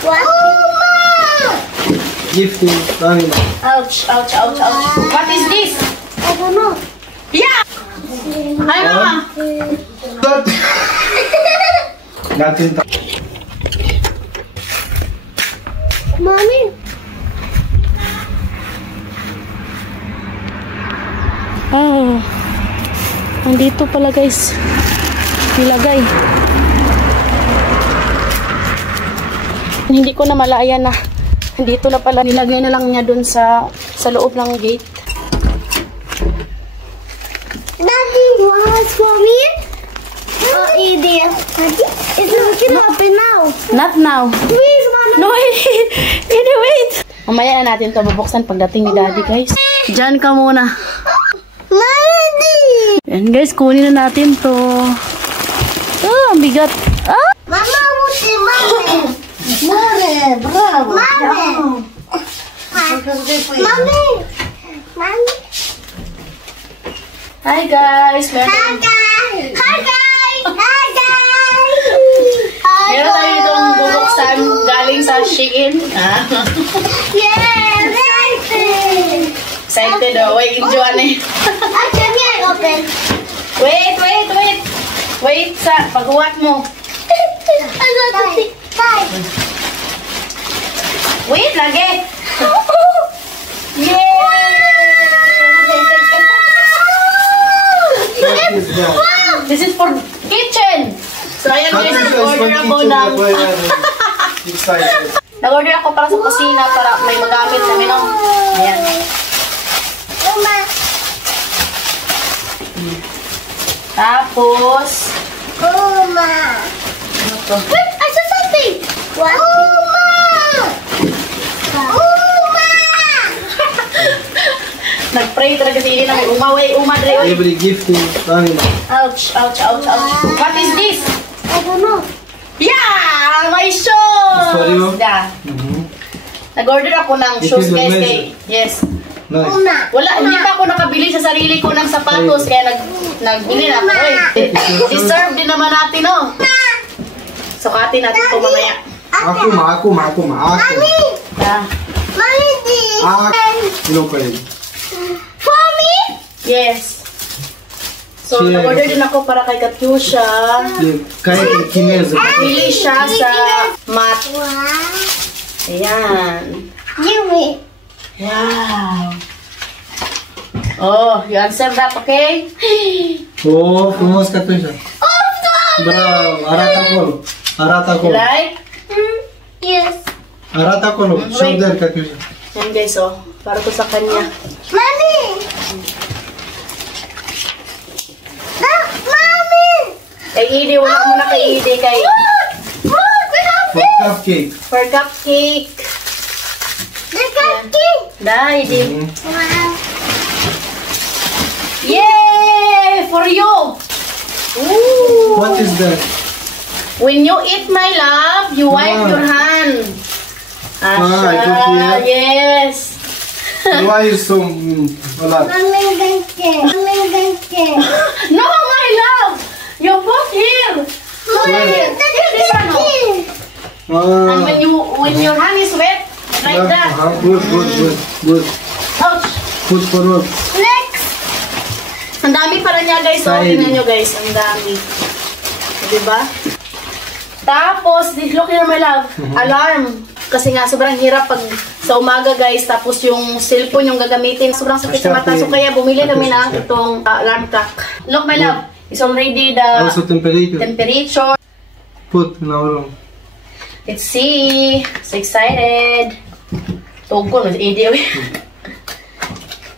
What? Gift to animal. Ouch, ouch, ouch, ouch. What is this? I don't know. Yeah! Hi, Mama. Nothing. Mommy. Oh. Nandito pala guys. Nilagay. Hindi ko na malaya na. Dito na pala. Nilagay na lang niya dun sa loob ng gate. Daddy, what's for me? Oh, idiot. Daddy, it can open now. Not now. Please, Mama. No, hindi, wait. Mamaya na natin ito bubuksan pagdating ni Daddy, guys. Diyan ka muna. Daddy! Yan, guys. Kunin na natin to. Ah, ang bigat. Ah! Mama, muti, mami. Mare, bravo. Mami. Mami. Mami. Hi, guys. Hi, guys. Hi, guys. Hi, guys. Meron tayo itong bubuksan galing sa Shein. Yeah, excited. Excited, oh. Wait, enjoy na Can I open? Wait. Wait sa paghuwat mo. I got to see. Bye. Wait, lagi. Yay! What is that? This is for kitchen. So, ayan guys, nag-order ako ng... Excited. Nag-order ako para sa kusina para may magamit kami, no? Ayan. Mama. Tapos... Mama. Ano to? Wait, I saw something. What? Mama. Mama. Nag-pray talaga si Ili na may umaway, umadre. Every gift to animal. Ouch, ouch, ouch, ouch. What is this? I don't know. Yeah! My shoes! For you? Yeah. Nag-order ako ng It shoes, is guys. amazing. Yes. Nice. Mama. Wala, hindi pa ako nakabili sa sarili ko ng sapatos, kaya nagbili na ako. Eh. Deserve din naman natin, no? Sukatin natin ito mamaya. Ako. Mommy. Yeah. Mommy, this. No pain. For me? Yes. So, Cheers. nag-order din ako para kay Katyusha. Kahit kineza. Bili siya sa mat. Wow. Ayan. Give me. Wow. Oh, you answer that, okay? Oh, kumos ka to siya. Bravo, arata ko. You like? Yes. Arata ko, shoulder ka to siya. Yan guys, oh. Para to sa kanya. Mommy. Mommy. Kay Ide, wala mo na kay Ide kay... Look, we have For this. cupcake. For cupcake. The cupcake. Dai, Ide. Wow. Yay! For you! Ooh. What is that? When you eat, my love, you wipe your hand. I don't hear. Yes. Why is so wala? Mommy, thank you. No, my love. You put here. Put here. This one, oh. And when your hand is wet, like that. Good. Ouch. Put forward. Next. Ang dami para niya guys. So, Style. tingnan nyo guys. Ang dami. Diba? Tapos, look here my love. Alarm. Kasi nga, sobrang hirap pag sa umaga guys. Tapos yung cellphone yung gagamitin. Sobrang sakit sa mata. So, kaya bumili kami ng itong alarm clock. Look my love. It's already the Also temperature. temperature. Put now wrong. Let's see. So excited. Togo, no?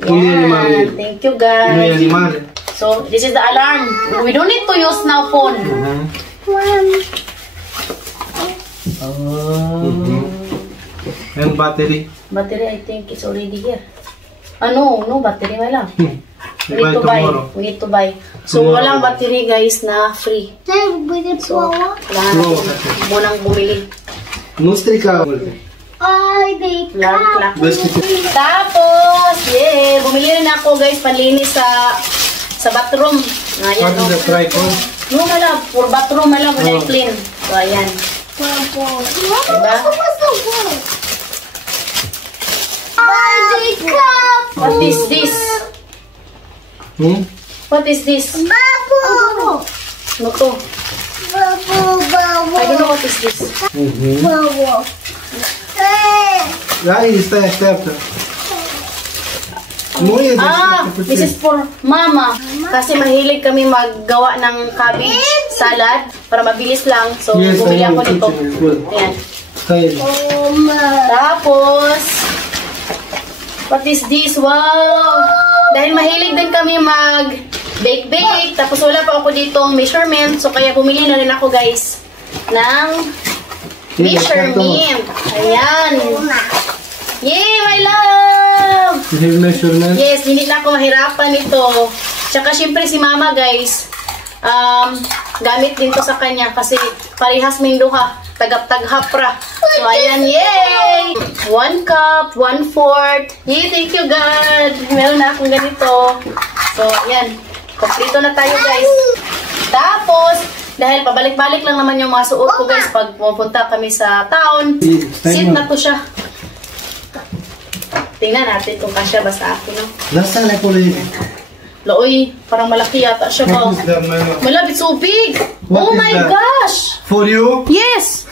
Uni animale. Thank you Uni guys. animale. So, this is the alarm. We don't need to use now phone. And battery. Battery, I think it's already here. No battery, my love. We Buy need to buy. tomorrow. We need to buy. So, Tomorrow. walang battery guys na free. Then with the So, flower. kailangan natin munang bumili. Nustrika. I think. Alarm clock. Best Tapos, bumili rin ako guys, panlinis sa bathroom. Ayan, What is the tripod? No, my love. For bathroom, my love, when I clean. So, ayan. Diba? Barbie cup. What is this? Hmm? What is this? Bubble. Ano to? Bubble. I don't know what is this. Bubble. Aí, está, está. Muy This is for mama. Kasi mahilig kami maggawa ng cabbage salad para mabilis lang. So, bumili ako nito. Ayan. Tapos, what is this? Wow! Dahil mahilig din kami mag-bake-bake. Tapos wala pa ako ditong measurement. So, kaya bumili na rin ako, guys, ng measurement. Ayan. Yay, my love! You have measurement? Yes, hindi na ako mahirapan ito. Tsaka syempre si mama, guys, gamit din to sa kanya kasi parehas may duha. Tagap-taghapra. So, ayan, yay! 1 cup, 1/4. Yay, thank you, God. Meron na akong ganito. So, ayan. Kompleto na tayo, guys. Tapos, dahil pabalik-balik lang naman yung mga suot ko, guys, pag pupunta kami sa town. Sit na to siya. Tingnan natin kung kasya ba sa akin, no? Nasaan na po rin? Laoy, parang malaki yata siya ba? What is that, my love? Malapit, so big! What Oh is my that? gosh! For you? Yes!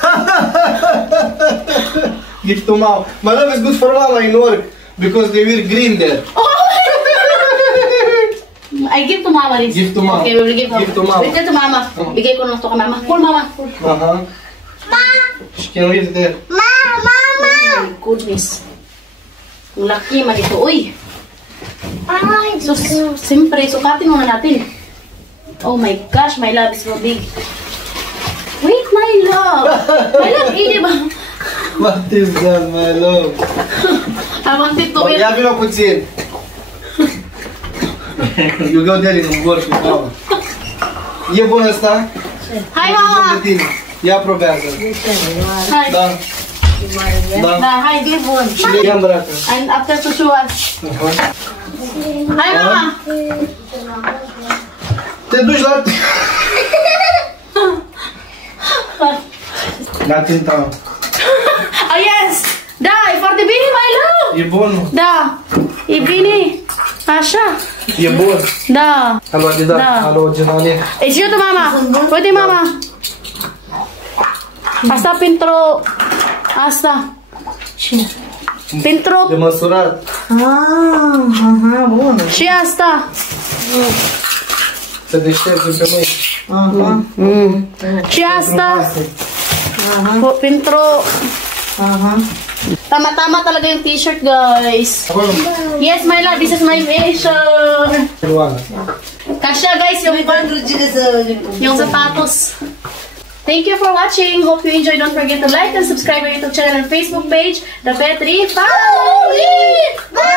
Gift to mom. My love is good for mama in work because they wear green there. Oh my God! I give to mama this. Give to mama. Okay, we will give Give to mama. Bigay to mama. Bigay ko lang to kay mama. Pull, mama. Pull. She can read there. Mama. Oh my goodness. Ang laki man ito. Uy! Ay, So, siyempre, sukatin muna natin. Oh my gosh, my love is so big. Wait, my love! My love, hindi ba? What is that, my love? I wanted to Я беру путин. You go there in work with mama. E bună asta? Hi, mama! Ia probează. Hi. Da. Da. Da, hi, give one. Și le ia îmbracă. And after to show us. Hi, mama! Te duci la... La tinta. Ah, yes! Da, e foarte bine, my love! E bun. Da, e bine. Așa. E bun. Da. Alo, Adidas. Da. Alo, Genali. E și eu, mama. Uite, mama. Asta pentru... Asta. Pentru... De măsurat. Aha, bună. Și asta. Să deștepți pe mâini. Aha. Și asta. Pentru... Aha. Tama-tama talaga yung t-shirt, guys. Acolo. Yes, my love, this is my vision. Luana. Kasha, guys, yung sapatos. Thank you for watching. Hope you enjoyed. Don't forget to like and subscribe our YouTube channel and Facebook page, The Petri Family. Bye!